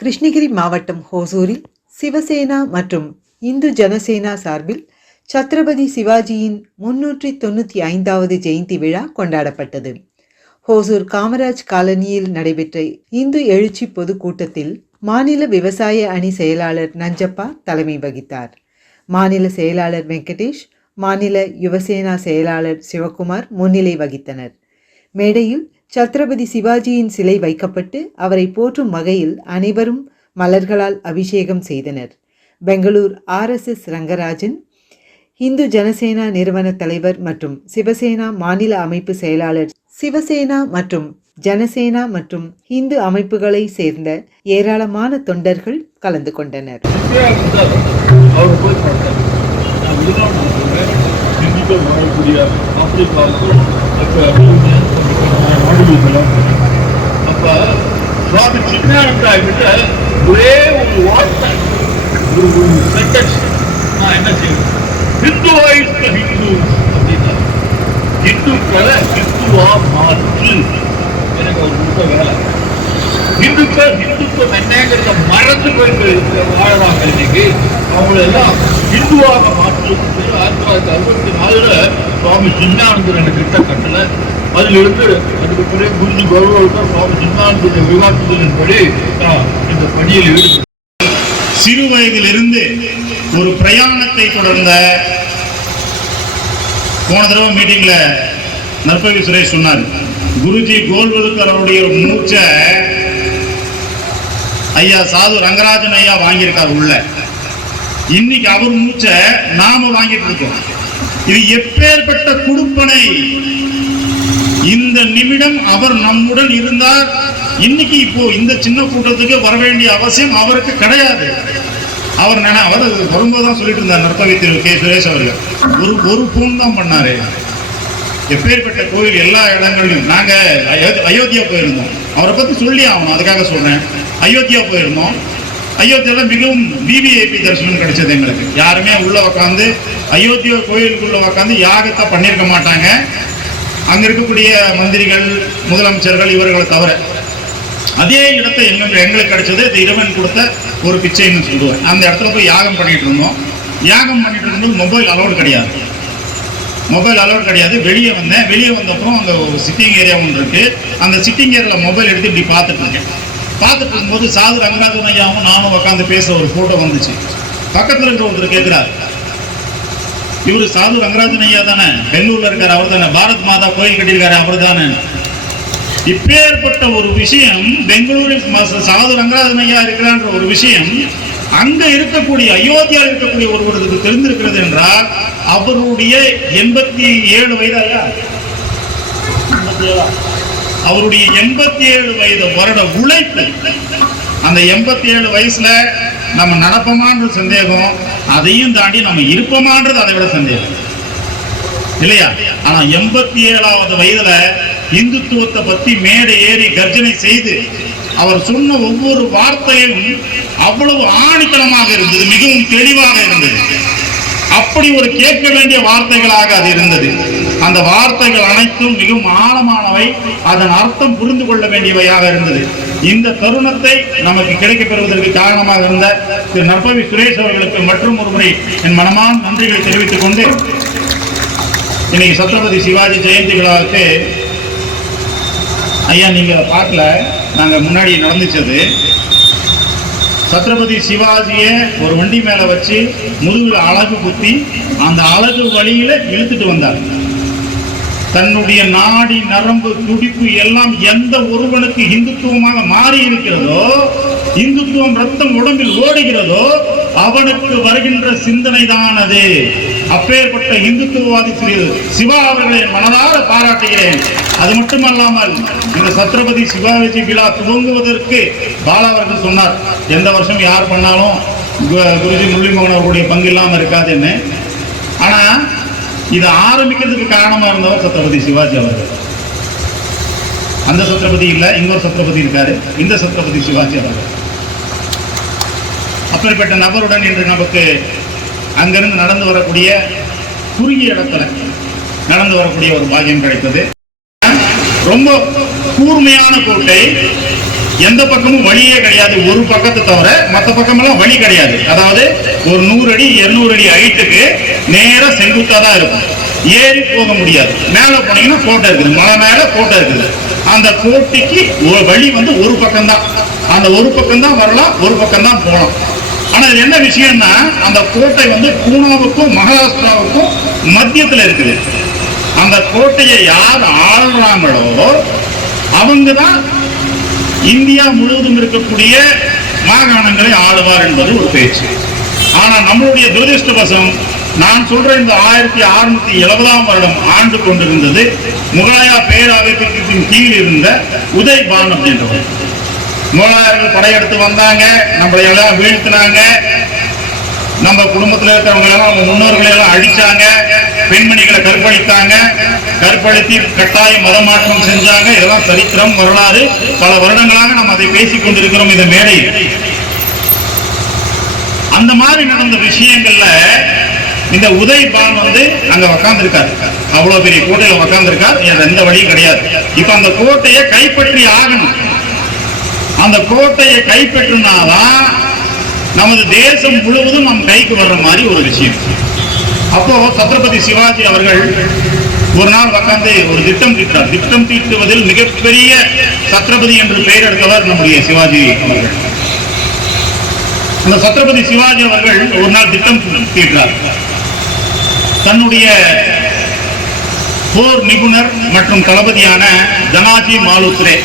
கிருஷ்ணகிரி மாவட்டம் ஹோசூரில் சிவசேனா மற்றும் இந்து ஜனசேனா சார்பில் சத்ரபதி சிவாஜியின் முன்னூற்றி தொண்ணூற்றி ஐந்தாவது ஜெயந்தி விழா கொண்டாடப்பட்டது ஹோசூர் காமராஜ் காலனியில் நடைபெற்ற இந்து எழுச்சி பொதுக்கூட்டத்தில் மாநில விவசாய அணி செயலாளர் நஞ்சப்பா தலைமை வகித்தார் மாநில செயலாளர் வெங்கடேஷ் மாநில யுவசேனா செயலாளர் சிவகுமார் முன்னிலை வகித்தனர் மேடையில் சத்ரபதி சிவாஜியின் சிலை வைக்கப்பட்டு அவரை போற்றும் வகையில் அனைவரும் மலர்களால் அபிஷேகம் செய்தனர் பெங்களூர் ஆர்எஸ்எஸ் ரங்கராஜன் இந்து ஜனசேனா நிறுவன தலைவர் மற்றும் சிவசேனா மாநில அமைப்பு செயலாளர் சிவசேனா மற்றும் ஜனசேனா மற்றும் இந்து அமைப்புகளை சேர்ந்த ஏராளமான தொண்டர்கள் கலந்து கொண்டனர் அப்ப சுவாமி சின்னானந்தா கிட்ட ஒரே ஒரு வார்த்தை ஒரு ஒரு நான் என்ன செய்யணும் ஹிந்துவாயிஸ்ட ஹிந்து அப்படின்னா ஹிந்துக்களை ஹிந்துவா மாற்று எனக்கு ஒரு முக்கிய இந்துக்கள் இந்துத்துவம் என்னங்கிறத மறந்து போய் வாழறாங்க இன்னைக்கு அவங்களெல்லாம் இந்துவாக மாற்று ஆயிரத்தி தொள்ளாயிரத்தி அறுபத்தி நாலுல சுவாமி சின்னானந்தர் கிட்ட கட்டல அதிலிருந்து அதுக்கு பிறகு குருஜி கௌரவர்கள் சுவாமி சிந்தானத்துடைய விவாதத்தின்படி இந்த பணியில் சிறு வயதிலிருந்து ஒரு பிரயாணத்தை தொடர்ந்த போன தடவை மீட்டிங்ல நற்பவி சுரேஷ் சொன்னார் குருஜி கோல்வதுக்கர் அவருடைய மூச்சை ஐயா சாது ரங்கராஜன் ஐயா வாங்கியிருக்கார் உள்ள இன்னைக்கு அவர் மூச்சை நாம வாங்கிட்டு இருக்கோம் இது எப்பேற்பட்ட குடுப்பனை இந்த நிமிடம் அவர் நம்முடன் இருந்தார் இன்னைக்கு இப்போ இந்த சின்ன கூட்டத்துக்கு வர வேண்டிய அவசியம் அவருக்கு கிடையாது அவர் நினை அவர் வரும்போதுதான் சொல்லிட்டு இருந்தார் நர்த்தவி திரு கே சுரேஷ் அவர்கள் ஒரு ஒரு பூன் தான் பண்ணாரு எப்பேற்பட்ட கோயில் எல்லா இடங்களிலும் நாங்க அயோத்தியா போயிருந்தோம் அவரை பத்தி சொல்லி ஆகணும் அதுக்காக சொல்றேன் அயோத்தியா போயிருந்தோம் அயோத்தியாவில் மிகவும் விவிஐபி தரிசனம் கிடைச்சது எங்களுக்கு யாருமே உள்ள உக்காந்து அயோத்தியா கோயிலுக்குள்ள உக்காந்து யாகத்தை பண்ணியிருக்க மாட்டாங்க அங்க இருக்கக்கூடிய மந்திரிகள் முதலமைச்சர்கள் இவர்களை தவிர அதே இடத்தை எங்களுக்கு எங்களுக்கு கிடைச்சது இந்த இறைவன் கொடுத்த ஒரு பிச்சைன்னு சொல்லுவேன் அந்த இடத்துல போய் யாகம் பண்ணிட்டு இருந்தோம் யாகம் பண்ணிட்டு இருந்தது மொபைல் அலோடு கிடையாது மொபைல் அலோடு கிடையாது வெளியே வந்தேன் வெளியே வந்தப்பறம் அந்த சிட்டிங் ஏரியா ஒன்று இருக்கு அந்த சிட்டிங் ஏரியாவில் மொபைல் எடுத்து இப்படி பார்த்துட்டு இருக்கேன் பார்த்துட்டு இருக்கும்போது சாது ரங்கநாதன் ஐயாவும் நானும் உட்காந்து பேசுகிற ஒரு ஃபோட்டோ வந்துச்சு பக்கத்தில் இருக்கிற ஒருத்தர் கேட்குறாரு இவரு சாது ரங்கராஜன் ஐயா தானே பெங்களூர்ல இருக்காரு அவர் தானே பாரத் மாதா கோயில் கட்டியிருக்காரு அவர் தானே இப்பேற்பட்ட ஒரு விஷயம் பெங்களூரில் சாது ரங்கராஜன் ஐயா இருக்கிறான்ற ஒரு விஷயம் அங்க இருக்கக்கூடிய அயோத்தியா இருக்கக்கூடிய ஒருவருக்கு தெரிந்திருக்கிறது என்றால் அவருடைய எண்பத்தி ஏழு வயது ஐயா அவருடைய எண்பத்தி ஏழு வயது வருட உழைப்பு அந்த எண்பத்தி ஏழு வயசுல நம்ம நடப்போமான்ற சந்தேகம் அதையும் தாண்டி நம்ம இருப்போமான்றது அதை விட சந்தேகம் இல்லையா ஆனா எண்பத்தி ஏழாவது வயதுல இந்துத்துவத்தை பத்தி மேடை ஏறி கர்ஜனை செய்து அவர் சொன்ன ஒவ்வொரு வார்த்தையும் அவ்வளவு ஆணித்தனமாக இருந்தது மிகவும் தெளிவாக இருந்தது அப்படி ஒரு கேட்க வேண்டிய வார்த்தைகளாக அது இருந்தது அந்த வார்த்தைகள் அனைத்தும் மிகவும் ஆழமானவை அதன் அர்த்தம் புரிந்து கொள்ள வேண்டியவையாக இருந்தது இந்த தருணத்தை நமக்கு பெறுவதற்கு காரணமாக இருந்த திரு நற்பவி சுரேஷ் அவர்களுக்கு மற்றும் முறை என் மனமான நன்றிகளை தெரிவித்துக் கொண்டு இன்னைக்கு சத்ரபதி சிவாஜி ஜெயந்தி விழாவுக்கு ஐயா நீங்கள் பார்க்கல நாங்கள் முன்னாடி நடந்துச்சது சத்ரபதி சிவாஜியை ஒரு வண்டி மேலே வச்சு முதுகில் அழகு குத்தி அந்த அழகு வழியில் இழுத்துட்டு வந்தார் தன்னுடைய நாடி நரம்பு துடிப்பு எல்லாம் எந்த ஒருவனுக்கு இந்துத்துவமாக மாறி இருக்கிறதோ இந்துத்துவம் ரத்தம் உடம்பில் ஓடுகிறதோ அவனுக்கு வருகின்ற சிந்தனை தான் அது அப்பேற்பட்ட இந்துத்துவவாதி திரு சிவா அவர்களை மனதார பாராட்டுகிறேன் அது மட்டுமல்லாமல் இந்த சத்ரபதி சிவாஜி விழா துவங்குவதற்கு பாலா அவர்கள் சொன்னார் எந்த வருஷம் யார் பண்ணாலும் குருஜி முள்ளிமோகன் அவர்களுடைய பங்கு இல்லாமல் இருக்காதுன்னு ஆனால் இதை ஆரம்பிக்கிறதுக்கு காரணமாக இருந்தவர் சத்ரபதி சிவாஜி அவர்கள் அந்த சத்ரபதி இல்லை இன்னொரு சத்ரபதி இருக்காரு இந்த சத்ரபதி சிவாஜி அவர்கள் அப்படிப்பட்ட நபருடன் இன்று நமக்கு அங்கிருந்து நடந்து வரக்கூடிய குறுகிய இடத்துல நடந்து வரக்கூடிய ஒரு பாகியம் கிடைத்தது ரொம்ப கூர்மையான கோட்டை எந்த பக்கமும் வழியே கிடையாது ஒரு பக்கத்தை தவிர மற்ற பக்கமெல்லாம் வழி கிடையாது அதாவது ஒரு நூறு அடி இருநூறு அடி ஹைட்டுக்கு நேராக செங்குத்தாக தான் இருக்கும் ஏறி போக முடியாது மேலே போனீங்கன்னா கோட்டை இருக்குது மலை மேலே கோட்டை இருக்குது அந்த கோட்டைக்கு வழி வந்து ஒரு பக்கம்தான் அந்த ஒரு பக்கம்தான் வரலாம் ஒரு பக்கம்தான் போகலாம் ஆனால் என்ன விஷயம்னா அந்த கோட்டை வந்து பூனாவுக்கும் மகாராஷ்டிராவுக்கும் மத்தியத்தில் இருக்குது அந்த கோட்டையை யார் ஆளுறாங்களோ அவங்க தான் இந்தியா முழுவதும் இருக்கக்கூடிய மாகாணங்களை ஆளுவார் என்பது ஒரு பேச்சு ஆனால் நம்மளுடைய துரதிருஷ்டவசம் நான் சொல்ற இந்த ஆயிரத்தி அறுநூத்தி எழுபதாம் வருடம் ஆண்டு கொண்டிருந்தது முகலாயா பேரவைப்பிற்கு கீழ் இருந்த உதய் பானம் என்றவர் மூலாயிரங்கள் படையெடுத்து வந்தாங்க நம்மளை எல்லாம் வீழ்த்தினாங்க நம்ம குடும்பத்தில் இருக்கிறவங்க எல்லாம் முன்னோர்களை எல்லாம் அழிச்சாங்க பெண்மணிகளை கற்பழித்தாங்க கற்பழித்தி கட்டாய மதமாற்றம் செஞ்சாங்க இதெல்லாம் சரித்திரம் வரலாறு பல வருடங்களாக நம்ம அதை பேசிக் கொண்டிருக்கிறோம் இந்த மேடையில் அந்த மாதிரி நடந்த விஷயங்கள்ல இந்த உதய் பான் வந்து அங்க உக்காந்துருக்காரு அவ்வளவு பெரிய கோட்டையில உக்காந்துருக்கார் எந்த வழியும் கிடையாது இப்ப அந்த கோட்டையை கைப்பற்றி ஆகணும் அந்த கோட்டையை கைப்பற்றினாதான் நமது தேசம் முழுவதும் நம் கைக்கு வர்ற மாதிரி ஒரு விஷயம் அப்போ சத்ரபதி சிவாஜி அவர்கள் ஒரு நாள் உட்காந்து ஒரு திட்டம் தீட்டார் திட்டம் தீட்டுவதில் மிகப்பெரிய சத்ரபதி என்று பெயர் எடுத்தவர் நம்முடைய சிவாஜி அவர்கள் அந்த சத்ரபதி சிவாஜி அவர்கள் ஒரு நாள் திட்டம் தீட்டார் தன்னுடைய போர் நிபுணர் மற்றும் தளபதியான தனாஜி மாலுத்ரே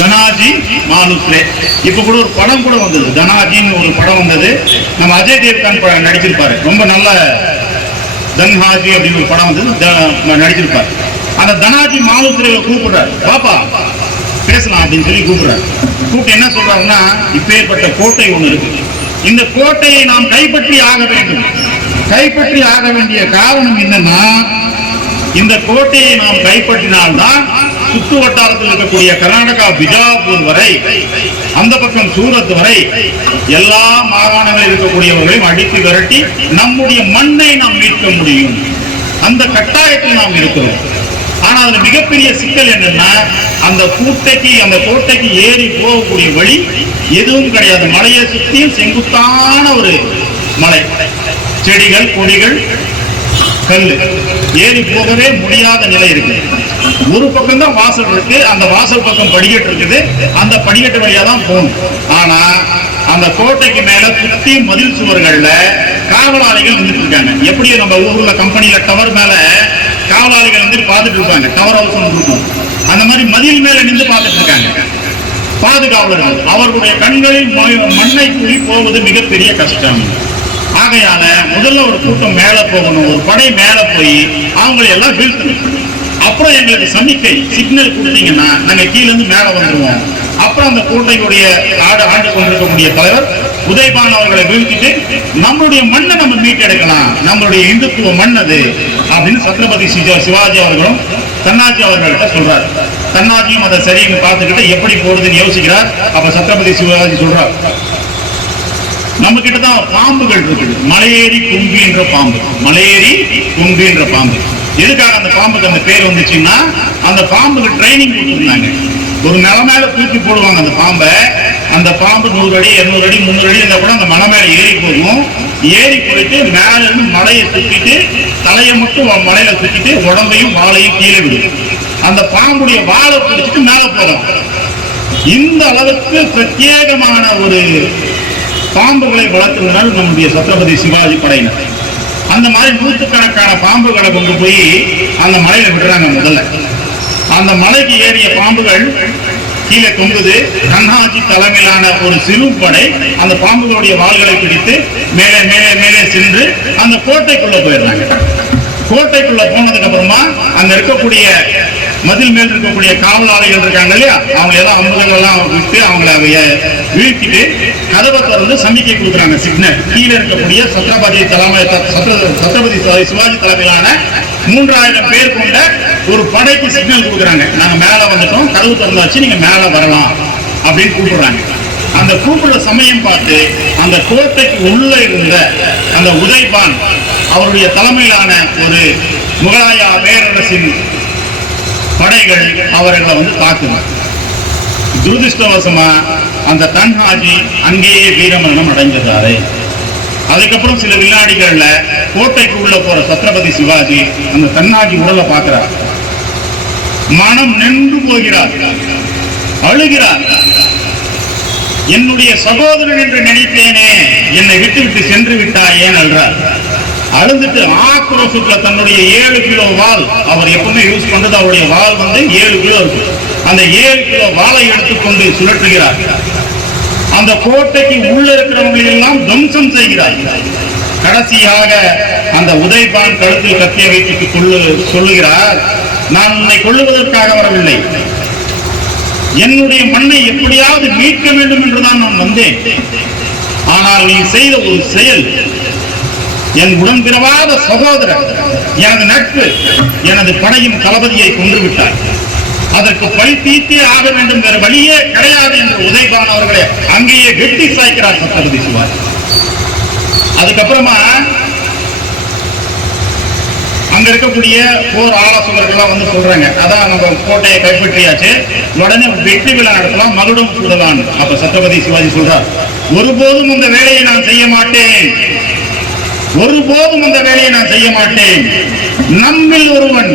தனாஜி மானுஸ்லே இப்போ கூட ஒரு படம் கூட வந்தது தனாஜின்னு ஒரு படம் வந்தது நம்ம அஜய் தேவ்கான் படம் நடிச்சிருப்பாரு ரொம்ப நல்ல தன்ஹாஜி அப்படின்னு ஒரு படம் வந்து நடிச்சிருப்பார் அந்த தனாஜி மானுஸ்லேவை கூப்பிடுறாரு பாப்பா பேசலாம் அப்படின்னு சொல்லி கூப்பிடுறாரு கூப்பிட்டு என்ன சொல்றாருன்னா இப்பேற்பட்ட கோட்டை ஒன்று இருக்கு இந்த கோட்டையை நாம் கைப்பற்றி ஆக வேண்டும் கைப்பற்றி ஆக வேண்டிய காரணம் என்னன்னா இந்த கோட்டையை நாம் கைப்பற்றினால்தான் சுற்று வட்டாரத்தில் இருக்கக்கூடிய கர்நாடகா பிஜாபூர் வரை அந்த பக்கம் சூரத் வரை எல்லா மாகாணங்களில் இருக்கக்கூடியவர்களையும் அடித்து விரட்டி நம்முடைய மண்ணை நாம் மீட்க முடியும் அந்த கட்டாயத்தில் நாம் இருக்கிறோம் ஆனால் அதுல மிகப்பெரிய சிக்கல் என்னன்னா அந்த கூட்டைக்கு அந்த கோட்டைக்கு ஏறி போகக்கூடிய வழி எதுவும் கிடையாது மலையை சுத்தியும் செங்குத்தான ஒரு மலை செடிகள் கொடிகள் கல் ஏறி போகவே முடியாத நிலை இருக்கு ஒரு பக்கம் தான் வாசல் இருக்கு அந்த வாசல் பக்கம் படிக்கட்டு இருக்குது அந்த படிக்கட்டு வழியா தான் போகணும் ஆனா அந்த கோட்டைக்கு மேல சுத்தி மதில் சுவர்கள்ல காவலாளிகள் வந்துட்டு இருக்காங்க எப்படி நம்ம ஊர்ல கம்பெனியில டவர் மேல காவலாளிகள் வந்து பார்த்துட்டு இருப்பாங்க டவர் ஹவுஸ் இருக்கும் அந்த மாதிரி மதில் மேல நின்று பார்த்துட்டு இருக்காங்க பாதுகாவலர்கள் அவர்களுடைய கண்களில் மண்ணை குழி போவது மிகப்பெரிய கஷ்டம் ஆகையால முதல்ல ஒரு கூட்டம் மேல போகணும் ஒரு படை மேல போய் அவங்களை எல்லாம் வீழ்த்தணும் அப்புறம் எங்களுக்கு சமிக்கை சிக்னல் கொடுத்தீங்கன்னா நாங்க இருந்து மேல வந்துருவோம் அப்புறம் அந்த கூட்டையுடைய ஆடு ஆண்டு கொண்டிருக்கக்கூடிய தலைவர் உதயபான் அவர்களை வீழ்த்திட்டு நம்மளுடைய மண்ணை நம்ம மீட்டெடுக்கலாம் நம்மளுடைய இந்துத்துவ மண் அது அப்படின்னு சத்ரபதி சிவாஜி அவர்களும் தன்னாஜி அவர்கள்ட்ட சொல்றாரு தன்னாஜியும் அதை சரின்னு பார்த்துக்கிட்டு எப்படி போடுதுன்னு யோசிக்கிறார் அப்ப சத்ரபதி சிவாஜி சொல்றார் நம்ம கிட்ட தான் பாம்புகள் இருக்குது மலையேறி கும்பின்ற பாம்பு மலையேறி கும்பின்ற பாம்பு எதுக்காக அந்த பாம்புக்கு அந்த பேர் வந்துச்சுன்னா அந்த பாம்புக்கு ட்ரைனிங் கொடுத்துருந்தாங்க ஒரு நில மேல தூக்கி போடுவாங்க அந்த பாம்பை அந்த பாம்பு நூறு அடி இருநூறு அடி முந்நூறு அடி இருந்தால் கூட அந்த மலை மேல ஏறி போகும் ஏறி போயிட்டு மேல இருந்து மலையை சுத்திட்டு தலையை மட்டும் மலையில சுத்திட்டு உடம்பையும் வாழையும் கீழே விடும் அந்த பாம்புடைய வாழை பிடிச்சிட்டு மேல போகும் இந்த அளவுக்கு பிரத்யேகமான ஒரு பாம்புகளை வளர்த்துவதனால் நம்முடைய சத்ரபதி சிவாஜி படையினர் அந்த மாதிரி நூற்றுக்கணக்கான பாம்புகளை கொண்டு போய் அந்த மலையில விடுறாங்க முதல்ல அந்த மலைக்கு ஏறிய பாம்புகள் கீழே தொங்குது கண்ணாஜி தலைமையிலான ஒரு சிறு படை அந்த பாம்புகளுடைய வாள்களை பிடித்து மேலே மேலே மேலே சென்று அந்த கோட்டைக்குள்ள போயிடுறாங்க கோட்டைக்குள்ள போனதுக்கு அப்புறமா அங்க இருக்கக்கூடிய மதில் மேல் இருக்கக்கூடிய காவலாளிகள் இருக்காங்க இல்லையா அவங்க எல்லாம் அம்புதங்கள்லாம் விட்டு அவங்கள வீழ்த்திட்டு கதவை திறந்து சமிக்கை கொடுக்குறாங்க சிக்னல் கீழே இருக்கக்கூடிய சத்ரபதி தலைமை சத்ரபதி சிவாஜி தலைமையிலான மூன்றாயிரம் பேர் கொண்ட ஒரு படைக்கு சிக்னல் கொடுக்குறாங்க நாங்க மேல வந்துட்டோம் கதவு திறந்தாச்சு நீங்க மேல வரலாம் அப்படின்னு கூப்பிடுறாங்க அந்த கூப்பிடுற சமயம் பார்த்து அந்த கோட்டைக்கு உள்ள இருந்த அந்த உதய்பான் அவருடைய தலைமையிலான ஒரு முகலாயா பேரரசின் படைகள் அவர்களை வந்து தாக்குங்க துரதிருஷ்டவசமா அந்த தன்ஹாஜி அங்கேயே வீரமரணம் அடைஞ்சிருந்தாரு அதுக்கப்புறம் சில வினாடிகள்ல கோட்டைக்கு உள்ள போற சத்ரபதி சிவாஜி அந்த தன்னாஜி உடலை பார்க்கிறார் மனம் நின்று போகிறார் அழுகிறார் என்னுடைய சகோதரன் என்று நினைத்தேனே என்னை விட்டு விட்டு சென்று விட்டாயேன் அழுறார் அழுந்துட்டு ஆக்ரோஷத்துல தன்னுடைய ஏழு கிலோ வால் அவர் எப்பவுமே யூஸ் பண்றது அவருடைய வால் வந்து ஏழு கிலோ இருக்கு அந்த ஏழு கிலோ வாளை எடுத்துக்கொண்டு சுழற்றுகிறார் அந்த கோட்டைக்கு உள்ள இருக்கிறவங்களை எல்லாம் துவம்சம் செய்கிறார் கடைசியாக அந்த உதயபான் கழுத்தில் கத்திய வைத்து கொள்ளு சொல்லுகிறார் நான் உன்னை கொள்ளுவதற்காக வரவில்லை என்னுடைய மண்ணை எப்படியாவது மீட்க வேண்டும் என்றுதான் நான் வந்தேன் ஆனால் நீ செய்த ஒரு செயல் என் உடன் பிறவாத சகோதரர் எனது நட்பு எனது படையின் தளபதியை கொன்றுவிட்டார் அதற்கு பழி தீர்த்தே ஆக வேண்டும் வேறு வழியே கிடையாது என்று உதயபான் அவர்களை அங்கேயே வெட்டி சாய்க்கிறார் சத்தபதி சிவாஜி அதுக்கப்புறமா அங்க இருக்கக்கூடிய போர் ஆலோசகர்கள் வந்து சொல்றாங்க அதான் நம்ம கோட்டையை கைப்பற்றியாச்சு உடனே வெட்டி விழா நடத்தலாம் மகுடம் சுடலான் அப்ப சத்தபதி சிவாஜி சொல்றார் ஒருபோதும் இந்த வேலையை நான் செய்ய மாட்டேன் ஒருபோதும் அந்த வேலையை நான் செய்ய மாட்டேன் நம்மில் ஒருவன்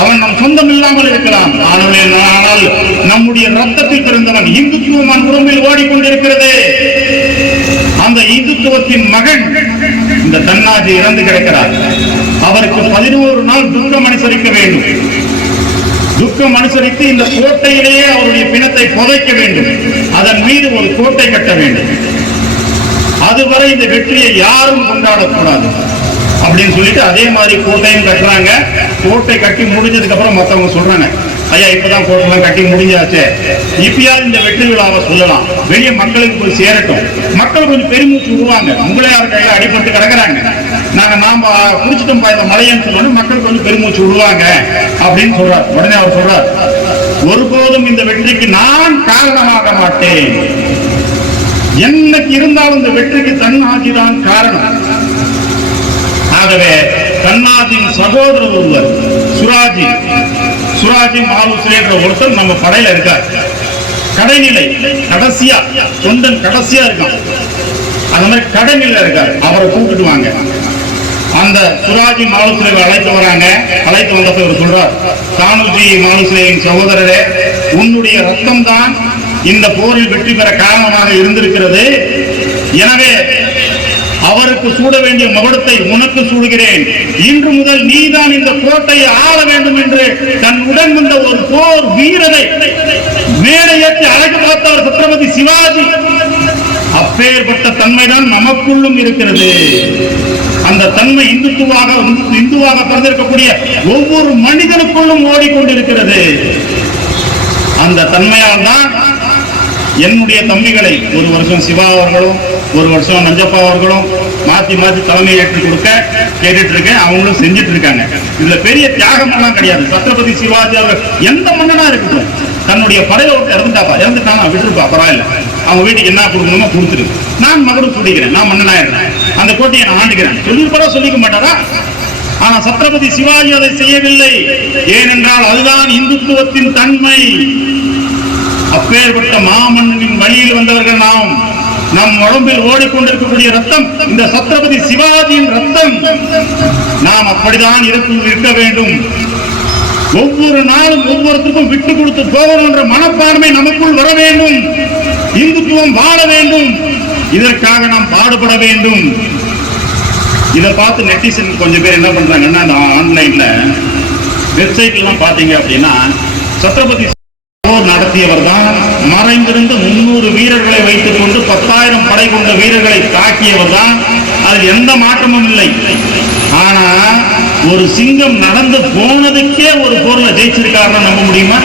அவன் நம் சொந்தம் இல்லாமல் இருக்கலாம் ஆனவே ஆனால் நம்முடைய ரத்தத்தில் பிறந்தவன் இந்துத்துவம் உடம்பில் ஓடிக்கொண்டிருக்கிறது அந்த இந்துத்துவத்தின் மகன் இந்த தன்னாஜி இறந்து கிடக்கிறார் அவருக்கு பதினோரு நாள் துக்கம் அனுசரிக்க வேண்டும் துக்கம் அனுசரித்து இந்த கோட்டையிலேயே அவருடைய பிணத்தை புதைக்க வேண்டும் அதன் மீது ஒரு கோட்டை கட்ட வேண்டும் அதுவரை இந்த வெற்றியை யாரும் கொண்டாடக்கூடாது அப்படின்னு சொல்லிட்டு அதே மாதிரி கோட்டையும் கட்டுறாங்க கோட்டை கட்டி முடிஞ்சதுக்கு அப்புறம் மற்றவங்க சொல்றாங்க ஐயா இப்பதான் கோட்டெல்லாம் கட்டி முடிஞ்சாச்சு இப்பயாவது இந்த வெற்றி விழாவை சொல்லலாம் வெளியே மக்களுக்கு போய் சேரட்டும் மக்கள் கொஞ்சம் பெருமூச்சு விடுவாங்க முகலாயார் கையில அடிபட்டு கிடக்குறாங்க நாங்க நாம குடிச்சிட்டோம் இந்த மலையன்னு சொல்லணும் மக்கள் கொஞ்சம் பெருமூச்சு விடுவாங்க அப்படின்னு சொல்றார் உடனே அவர் சொல்றார் ஒருபோதும் இந்த வெற்றிக்கு நான் காரணமாக மாட்டேன் என்னைக்கு இருந்தாலும் இந்த வெற்றிக்கு தன்னாதி தான் காரணம் ஆகவே தன்னாதின் சகோதரர் ஒருவர் சுராஜி சுராஜி மாலுசிரேன்ற ஒருத்தர் நம்ம படையில இருக்கார் கடைநிலை கடைசியா தொண்டன் கடைசியா இருக்கான் அந்த மாதிரி கடைநிலை இருக்கார் அவரை கூப்பிட்டுவாங்க அந்த சுராஜி மாலுசிரேவை அழைத்து வராங்க அழைத்து வந்தப்ப சொல்றார் தானுஜி மாலுசிரேவின் சகோதரரே உன்னுடைய ரத்தம் தான் இந்த போரில் வெற்றி பெற காரணமாக இருந்திருக்கிறது எனவே அவருக்கு சூட வேண்டிய மகுடத்தை உனக்கு சூடுகிறேன் இன்று முதல் நீதான் இந்த கோட்டையை ஆள வேண்டும் என்று தன் உடன் வந்த ஒரு போர் வீரரை மேடையேற்றி அழகு பார்த்தவர் சத்ரபதி சிவாஜி அப்பேற்பட்ட தன்மைதான் நமக்குள்ளும் இருக்கிறது அந்த தன்மை இந்துத்துவாக இந்துவாக பிறந்திருக்கக்கூடிய ஒவ்வொரு மனிதனுக்குள்ளும் ஓடிக்கொண்டிருக்கிறது அந்த தன்மையால் தான் என்னுடைய தம்பிகளை ஒரு வருஷம் சிவா அவர்களும் ஒரு வருஷம் நஞ்சப்பா அவர்களும் மாற்றி மாற்றி தலைமை ஏற்றி கொடுக்க கேட்டுட்டு இருக்கேன் அவங்களும் செஞ்சுட்டு இருக்காங்க இதுல பெரிய தியாகம் எல்லாம் கிடையாது சத்ரபதி சிவாஜி அவர் எந்த மன்னனா இருக்கட்டும் தன்னுடைய படையை விட்டு இறந்துட்டாப்பா இறந்துட்டானா விட்டுருப்பா பரவாயில்ல அவங்க வீட்டுக்கு என்ன கொடுக்கணுமோ கொடுத்துரு நான் மகனும் சொல்லிக்கிறேன் நான் மன்னனாயிருந்தேன் அந்த கோட்டையை நான் ஆண்டுகிறேன் சொல்லியிருப்பதா சொல்லிக்க மாட்டாரா ஆனா சத்ரபதி சிவாஜி அதை செய்யவில்லை ஏனென்றால் அதுதான் இந்துத்துவத்தின் தன்மை அப்பேற்பட்ட மாமன்னனின் வழியில் வந்தவர்கள் நாம் நம் உடம்பில் ஓடிக்கொண்டிருக்கக்கூடிய ரத்தம் இந்த சத்ரபதி சிவாஜியின் ரத்தம் நாம் அப்படிதான் இருக்க இருக்க வேண்டும் ஒவ்வொரு நாளும் ஒவ்வொருத்தருக்கும் விட்டு கொடுத்து போகணும் என்ற மனப்பான்மை நமக்குள் வர வேண்டும் இந்துத்துவம் வாழ வேண்டும் இதற்காக நாம் பாடுபட வேண்டும் இதை பார்த்து நெட்டிசன் கொஞ்சம் பேர் என்ன பண்றாங்கன்னா ஆன்லைன்ல வெப்சைட்லாம் பார்த்தீங்க அப்படின்னா சத்ரபதி நடத்தியவர் தான் மறைந்திருந்த முன்னூறு வீரர்களை வைத்துக் கொண்டு பத்தாயிரம் படை கொண்ட வீரர்களை தாக்கியவர் தான் அது எந்த மாற்றமும் இல்லை ஆனா ஒரு சிங்கம் நடந்து போனதுக்கே ஒரு பொருளை ஜெயிச்சிருக்காருன்னு நம்ப முடியுமா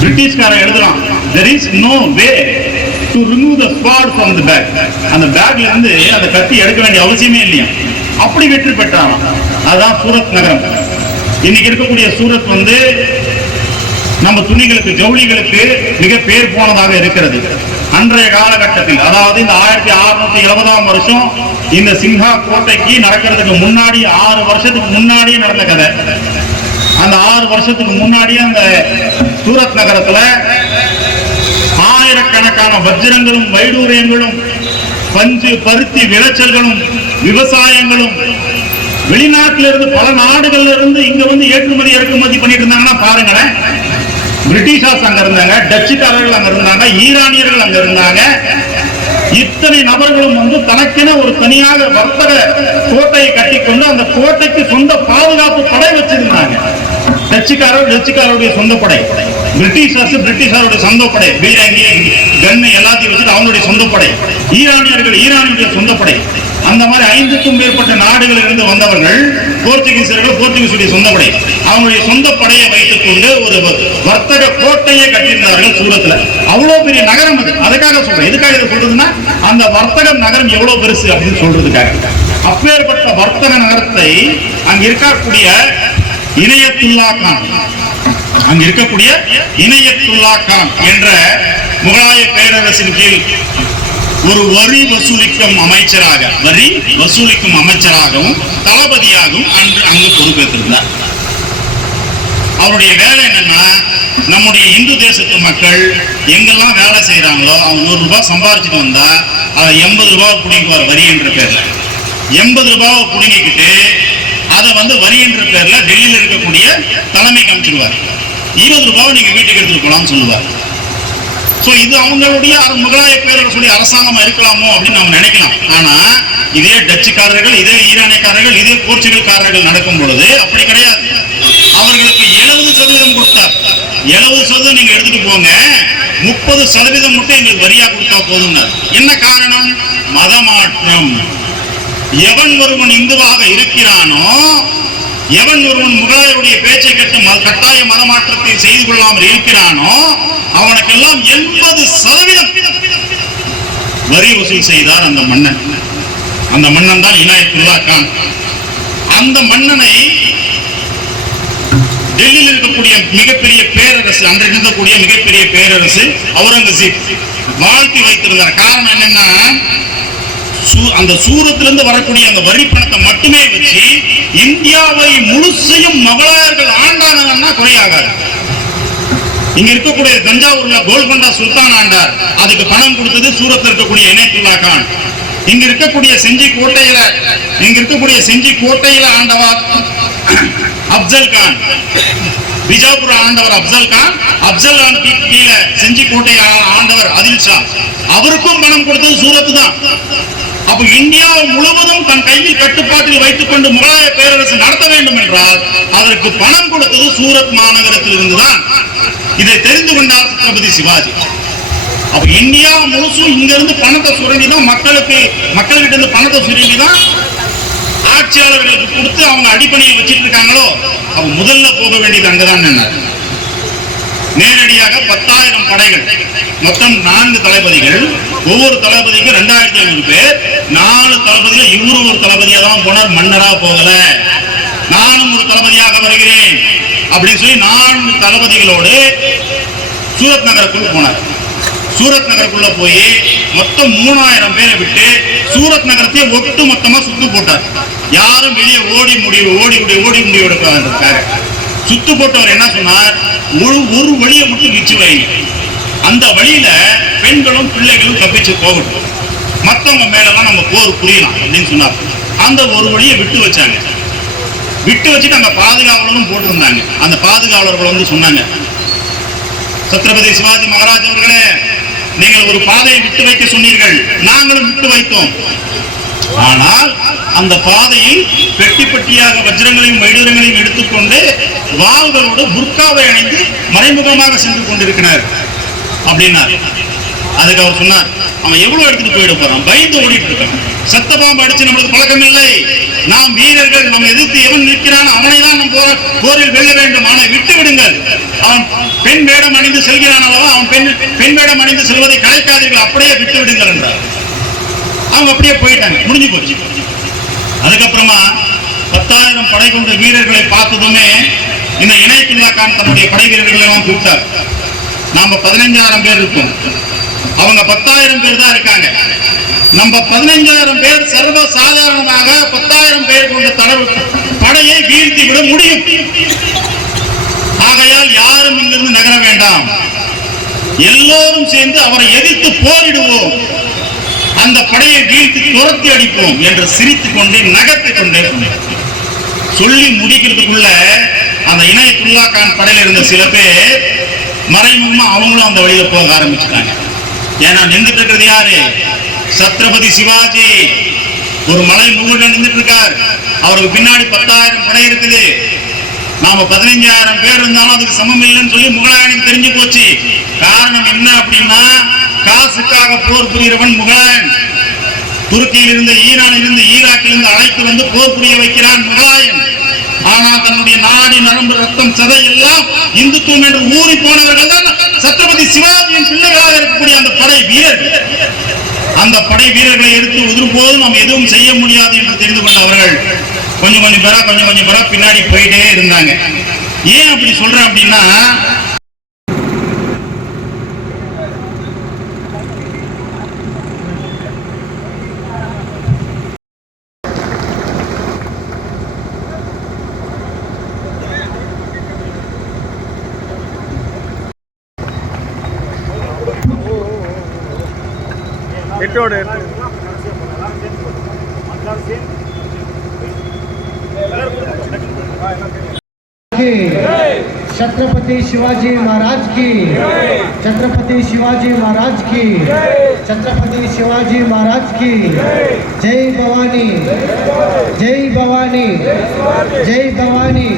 பிரிட்டிஷ்காரன் எழுதலாம் there is no way to remove the spot from the back அந்த பேக்ல இருந்து அந்த கத்தி எடுக்க வேண்டிய அவசியமே இல்லையா அப்படி வெற்றி பெற்றான் அதான் சூரத் நகரம் இன்னைக்கு இருக்கக்கூடிய சூரத் வந்து நம்ம துணிகளுக்கு ஜவுளிகளுக்கு மிக பேர் போனதாக இருக்கிறது அன்றைய காலகட்டத்தில் அதாவது இந்த ஆயிரத்தி அறுநூத்தி எழுபதாம் வருஷம் இந்த சிங்கா கோட்டைக்கு நடக்கிறதுக்கு முன்னாடி ஆறு வருஷத்துக்கு முன்னாடியே நடந்த கதை அந்த ஆறு வருஷத்துக்கு முன்னாடியே அந்த சூரத் நகரத்துல ஆயிரக்கணக்கான வஜ்ரங்களும் வைடூரியங்களும் பஞ்சு பருத்தி விளைச்சல்களும் விவசாயங்களும் வெளிநாட்டிலிருந்து பல நாடுகள்ல இருந்து இங்க வந்து ஏற்றுமதி இறக்குமதி பண்ணிட்டு இருந்தாங்கன்னா பாருங்களேன் பிரிட்டிஷாஸ் அங்க இருந்தாங்க டச்சுக்காரர்கள் அங்க இருந்தாங்க ஈரானியர்கள் அங்க இருந்தாங்க இத்தனை நபர்களும் வந்து தனக்கென ஒரு தனியாக வர்த்தக கோட்டையை கட்டிக்கொண்டு அந்த கோட்டைக்கு சொந்த பாதுகாப்பு படை வச்சிருந்தாங்க டச்சுக்காரர் டச்சுக்காரருடைய சொந்த படை பிரிட்டிஷர்ஸ் பிரிட்டிஷாருடைய சொந்த படை பீரங்கி கன்னு எல்லாத்தையும் வச்சுட்டு அவனுடைய சொந்த படை ஈரானியர்கள் ஈரானியுடைய சொந்த படை அந்த மாதிரி ஐந்துக்கும் மேற்பட்ட நாடுகளில் இருந்து வந்தவர்கள் போர்ச்சுகீசர்கள் போர்ச்சுகீசுடைய சொந்த படை அவங்களுடைய சொந்த படையை வைத்துக் கொண்டு ஒரு வர்த்தக கோட்டையை கட்டியிருந்தார்கள் சூரத்துல அவ்வளவு பெரிய நகரம் அது அதுக்காக சொல்றேன் எதுக்காக இதை சொல்றதுன்னா அந்த வர்த்தக நகரம் எவ்வளவு பெருசு அப்படின்னு சொல்றதுக்காக அப்பேற்பட்ட வர்த்தக நகரத்தை அங்க இருக்கக்கூடிய இணையத்துல்லா கான் அங்க இருக்கக்கூடிய இணையத்துல்லா கான் என்ற முகலாய பேரரசின் கீழ் ஒரு வரி வசூலிக்கும் அமைச்சராக வரி வசூலிக்கும் அமைச்சராகவும் தளபதியாகவும் அன்று அங்கு பொறுப்பேற்றிருந்தார் அவருடைய வேலை என்னன்னா நம்முடைய இந்து தேசத்து மக்கள் எங்கெல்லாம் வேலை செய்யறாங்களோ அவங்க நூறு ரூபாய் சம்பாதிச்சுட்டு வந்தா அதை எண்பது ரூபாய் பிடிக்குவார் வரி என்ற பேர்ல எண்பது ரூபாவை பிடுங்கிக்கிட்டு அதை வந்து வரி என்ற பேர்ல டெல்லியில் இருக்கக்கூடிய தலைமை காமிச்சிடுவார் இருபது ரூபாவை நீங்க வீட்டுக்கு எடுத்துட்டு போலாம்னு சொல்லுவார் ஸோ இது அவங்களுடைய முகலாய பேரரசுடைய அரசாங்கமாக இருக்கலாமோ அப்படின்னு நம்ம நினைக்கலாம் ஆனால் இதே டச்சுக்காரர்கள் இதே ஈரானியக்காரர்கள் இதே போர்ச்சுகல்காரர்கள் நடக்கும் பொழுது அப்படி கிடையாது அவர்களுக்கு எழுபது சதவீதம் கொடுத்தார் எழுபது சதவீதம் நீங்கள் எடுத்துட்டு போங்க முப்பது சதவீதம் மட்டும் எங்களுக்கு வரியாக கொடுத்தா போதும் என்ன காரணம் மதமாற்றம் எவன் ஒருவன் இந்துவாக இருக்கிறானோ எவன் ஒருவன் முகலாயருடைய பேச்சை கட்டு கட்டாய மனமாற்றத்தை செய்து கொள்ளாமல் இருக்கிறானோ அவனுக்கெல்லாம் எண்பது சதவீதம் வரி வசூல் செய்தார் அந்த மன்னன் அந்த மன்னன் தான் இனாயத்துல்லா கான் அந்த மன்னனை டெல்லியில் இருக்கக்கூடிய மிகப்பெரிய பேரரசு அன்றைக்கு இருக்கக்கூடிய மிகப்பெரிய பேரரசு அவுரங்கசீப் வாழ்த்தி வைத்திருந்தார் காரணம் என்னன்னா அந்த சூரத்திலிருந்து வரக்கூடிய அந்த வரி பணத்தை மட்டுமே வச்சு இந்தியாவை முழுசையும் மகளாயர்கள் ஆண்டானாங்கன்னா குறையாகாது இங்க இருக்கக்கூடிய தஞ்சாவூர்ல கோல்கொண்டா சுல்தான் ஆண்டார் அதுக்கு பணம் கொடுத்தது சூரத்தில் இருக்கக்கூடிய இணைத்துல்லா கான் இங்க இருக்கக்கூடிய செஞ்சி கோட்டையில இங்க இருக்கக்கூடிய செஞ்சி கோட்டையில ஆண்டவா அப்சல் கான் பிஜாபுர ஆண்டவர் அப்சல் கான் அப்சல் கான் கீழே செஞ்சி கோட்டை ஆண்டவர் அதில் ஷா அவருக்கும் பணம் கொடுத்தது சூரத்து தான் அப்ப இந்தியா முழுவதும் தன் கையில் கட்டுப்பாட்டில் வைத்துக் கொண்டு முகலாய பேரரசு நடத்த வேண்டும் என்றால் அதற்கு பணம் கொடுத்தது சூரத் மாநகரத்தில் இருந்துதான் இதை தெரிந்து கொண்டார் சத்ரபதி சிவாஜி அப்ப இந்தியா முழுசும் இங்க இருந்து பணத்தை சுரங்கிதான் மக்களுக்கு மக்கள்கிட்ட இருந்து பணத்தை சுரங்கிதான் ஆட்சியாளர்களுக்கு கொடுத்து அவங்க அடிப்படையை வச்சுட்டு இருக்காங்களோ அவங்க முதல்ல போக வேண்டியது அங்கதான் நேரடியாக பத்தாயிரம் படைகள் மொத்தம் நான்கு தளபதிகள் ஒவ்வொரு தளபதிக்கும் ரெண்டாயிரத்தி ஐநூறு பேர் நாலு தளபதிகள் இவரும் ஒரு தளபதியா தான் போனார் மன்னரா போகல நானும் ஒரு தளபதியாக வருகிறேன் அப்படின்னு சொல்லி நான்கு தளபதிகளோடு சூரத் நகருக்குள் போனார் சூரத் நகருக்குள்ள போய் மொத்தம் மூணாயிரம் பேரை விட்டு சூரத் நகரத்தை ஒட்டு மொத்தமா சுத்து போட்டார் யாரும் வெளியே ஓடி முடிவு ஓடி முடிய ஓடி முடிய எடுக்காங்க சுத்து போட்டவர் என்ன சொன்னார் ஒரு ஒரு வழியை மட்டும் விச்சு வை அந்த வழியில பெண்களும் பிள்ளைகளும் தப்பிச்சு போகட்டும் மற்றவங்க மேலதான் நம்ம போர் புரியலாம் அப்படின்னு சொன்னார் அந்த ஒரு வழியை விட்டு வச்சாங்க விட்டு வச்சுட்டு அங்க பாதுகாவலரும் போட்டிருந்தாங்க அந்த பாதுகாவலர்கள் வந்து சொன்னாங்க சத்ரபதி சிவாஜி மகாராஜ் அவர்களே நீங்கள் ஒரு பாதையை விட்டு வைக்க சொன்னீர்கள் நாங்களும் விட்டு வைத்தோம் ஆனால் அந்த பாதையில் பெட்டி பெட்டியாக வஜ்ரங்களையும் மைடூரங்களையும் எடுத்துக்கொண்டு வாழ்களோடு புர்காவை அணிந்து மறைமுகமாக சென்று கொண்டிருக்கிறார் அப்படின்னா அதுக்கு அவர் சொன்னார் அவன் எவ்வளவு எடுத்துட்டு போயிட போறான் பயந்து ஓடிட்டு இருக்கான் சத்த பாம்பு அடிச்சு நம்மளுக்கு பழக்கம் இல்லை நாம் வீரர்கள் நம்ம எதிர்த்து எவன் நிற்கிறான் அவனை தான் போற போரில் வெல்ல வேண்டும் ஆனால் விட்டு விடுங்கள் அவன் பெண் வேடம் அணிந்து செல்கிறான் அல்லவா அவன் பெண் பெண் வேடம் அணிந்து செல்வதை கலைக்காதீர்கள் அப்படியே விட்டு விடுங்கள் என்றார் அவங்க அப்படியே போயிட்டாங்க முடிஞ்சு போச்சு அதுக்கப்புறமா பத்தாயிரம் படை கொண்ட வீரர்களை பார்த்ததுமே இந்த இணையத்துல்லா கான் தன்னுடைய படை வீரர்களை எல்லாம் கூப்பிட்டார் நாம பதினைஞ்சாயிரம் பேர் இருக்கோம் அவங்க பத்தாயிரம் பேர் தான் இருக்காங்க நம்ம பதினைஞ்சாயிரம் பேர் சர்வ சாதாரணமாக பத்தாயிரம் பேர் கொண்ட தடவு படையை வீழ்த்தி விட முடியும் ஆகையால் யாரும் இங்கிருந்து நகர வேண்டாம் எல்லோரும் சேர்ந்து அவரை எதிர்த்து போரிடுவோம் அந்த படையை வீழ்த்தி துரத்தி அடிப்போம் என்று சிரித்துக் கொண்டே நகர்த்திக் கொண்டே சொல்லி முடிக்கிறதுக்குள்ள அந்த இணையத்துல்லா கான் படையில் இருந்த சில பேர் மறைமுகமா அவங்களும் அந்த வழியில போக ஆரம்பிச்சுட்டாங்க ஏன்னா நின்றுட்டு இருக்கிறது யாரு சத்ரபதி சிவாஜி ஒரு மலை முகூர்ல நின்றுட்டு இருக்கார் அவருக்கு பின்னாடி பத்தாயிரம் படை இருக்குது நாம பதினஞ்சாயிரம் பேர் இருந்தாலும் அதுக்கு சமம் இல்லைன்னு சொல்லி முகலாயனுக்கு தெரிஞ்சு போச்சு காரணம் என்ன அப்படின்னா காசுக்காக போர் புரியறவன் முகலாயன் துருக்கியில் இருந்து ஈரானில் இருந்து ஈராக்கில் இருந்து அழைத்து வந்து போர் புரிய வைக்கிறான் முகலாயன் ஆனால் தன்னுடைய நாடி நரம்பு ரத்தம் சதை எல்லாம் இந்துத்துவம் என்று ஊறி போனவர்கள் தான் சத்ரபதி சிவாஜியின் பிள்ளைகளாக இருக்கக்கூடிய அந்த படை வீரர்கள் அந்த படை வீரர்களை எடுத்து உதிரும் போது நாம் எதுவும் செய்ய முடியாது என்று தெரிந்து கொண்ட அவர்கள் கொஞ்சம் கொஞ்சம் பேரா கொஞ்சம் கொஞ்சம் பேரா பின்னாடி போயிட்டே இருந்தாங்க ஏன் அப்படி சொல்றேன் அப்படின்னா ಎಷ್ಟೋಡೆ छत्रपति शिवाजी महाराज की छत्रपति शिवाजी महाराज की छत्रपति शिवाजी महाराज की जय भवानी जय भवानी जय भवानी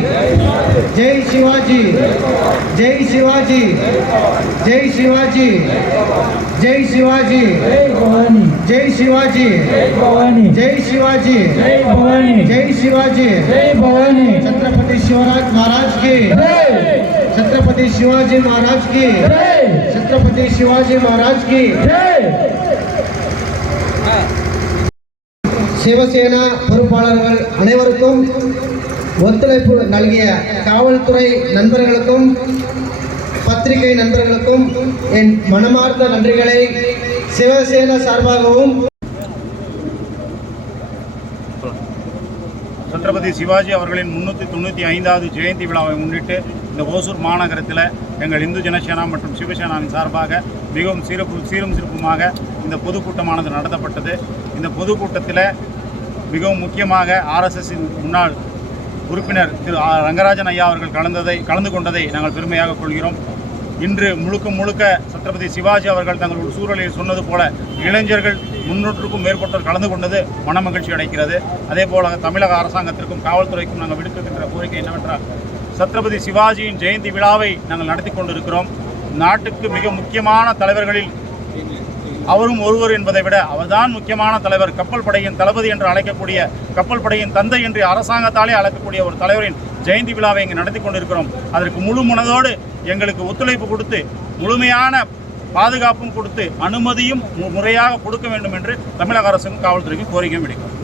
जय शिवाजी जय शिवाजी जय शिवाजी जय शिवाजी जय शिवाजी जय शिवाजी जय शिवाजी भवानी छत्रपति शिवराज महाराज की छत्रपति शिवाजी महाराज की छत्रपति शिवाजी महाराज की जय சிவசேனா பொறுப்பாளர்கள் அனைவருக்கும் ஒத்துழைப்பு நல்கிய காவல்துறை நண்பர்களுக்கும் பத்திரிகை நண்பர்களுக்கும் என் மனமார்ந்த நன்றிகளை சிவசேனா சார்பாகவும் சத்ரபதி சிவாஜி அவர்களின் முன்னூற்றி தொண்ணூற்றி ஐந்தாவது ஜெயந்தி விழாவை முன்னிட்டு இந்த ஓசூர் மாநகரத்தில் எங்கள் இந்து ஜனசேனா மற்றும் சிவசேனாவின் சார்பாக மிகவும் சிறப்பு சீரும் சிறப்புமாக இந்த பொதுக்கூட்டமானது நடத்தப்பட்டது இந்த பொதுக்கூட்டத்தில் மிகவும் முக்கியமாக ஆர்எஸ்எஸின் முன்னாள் உறுப்பினர் திரு ரங்கராஜன் ஐயா அவர்கள் கலந்ததை கலந்து கொண்டதை நாங்கள் பெருமையாக கொள்கிறோம் இன்று முழுக்க முழுக்க சத்ரபதி சிவாஜி அவர்கள் தங்களுடைய சூழலில் சொன்னது போல இளைஞர்கள் முன்னூற்றுக்கும் மேற்பட்டோர் கலந்து கொண்டது மன மகிழ்ச்சி அடைக்கிறது அதே போல தமிழக அரசாங்கத்திற்கும் காவல்துறைக்கும் நாங்கள் விடுக்கின்ற கோரிக்கை என்னவென்றால் சத்ரபதி சிவாஜியின் ஜெயந்தி விழாவை நாங்கள் நடத்தி கொண்டிருக்கிறோம் நாட்டுக்கு மிக முக்கியமான தலைவர்களில் அவரும் ஒருவர் என்பதை விட அவர்தான் முக்கியமான தலைவர் கப்பல் படையின் தளபதி என்று அழைக்கக்கூடிய கப்பல் படையின் தந்தை என்று அரசாங்கத்தாலே அழைக்கக்கூடிய ஒரு தலைவரின் ஜெயந்தி விழாவை இங்கு நடத்தி கொண்டிருக்கிறோம் அதற்கு முழு மனதோடு எங்களுக்கு ஒத்துழைப்பு கொடுத்து முழுமையான பாதுகாப்பும் கொடுத்து அனுமதியும் முறையாக கொடுக்க வேண்டும் என்று தமிழக அரசுக்கும் காவல்துறைக்கும் கோரிக்கை விடுக்கிறோம்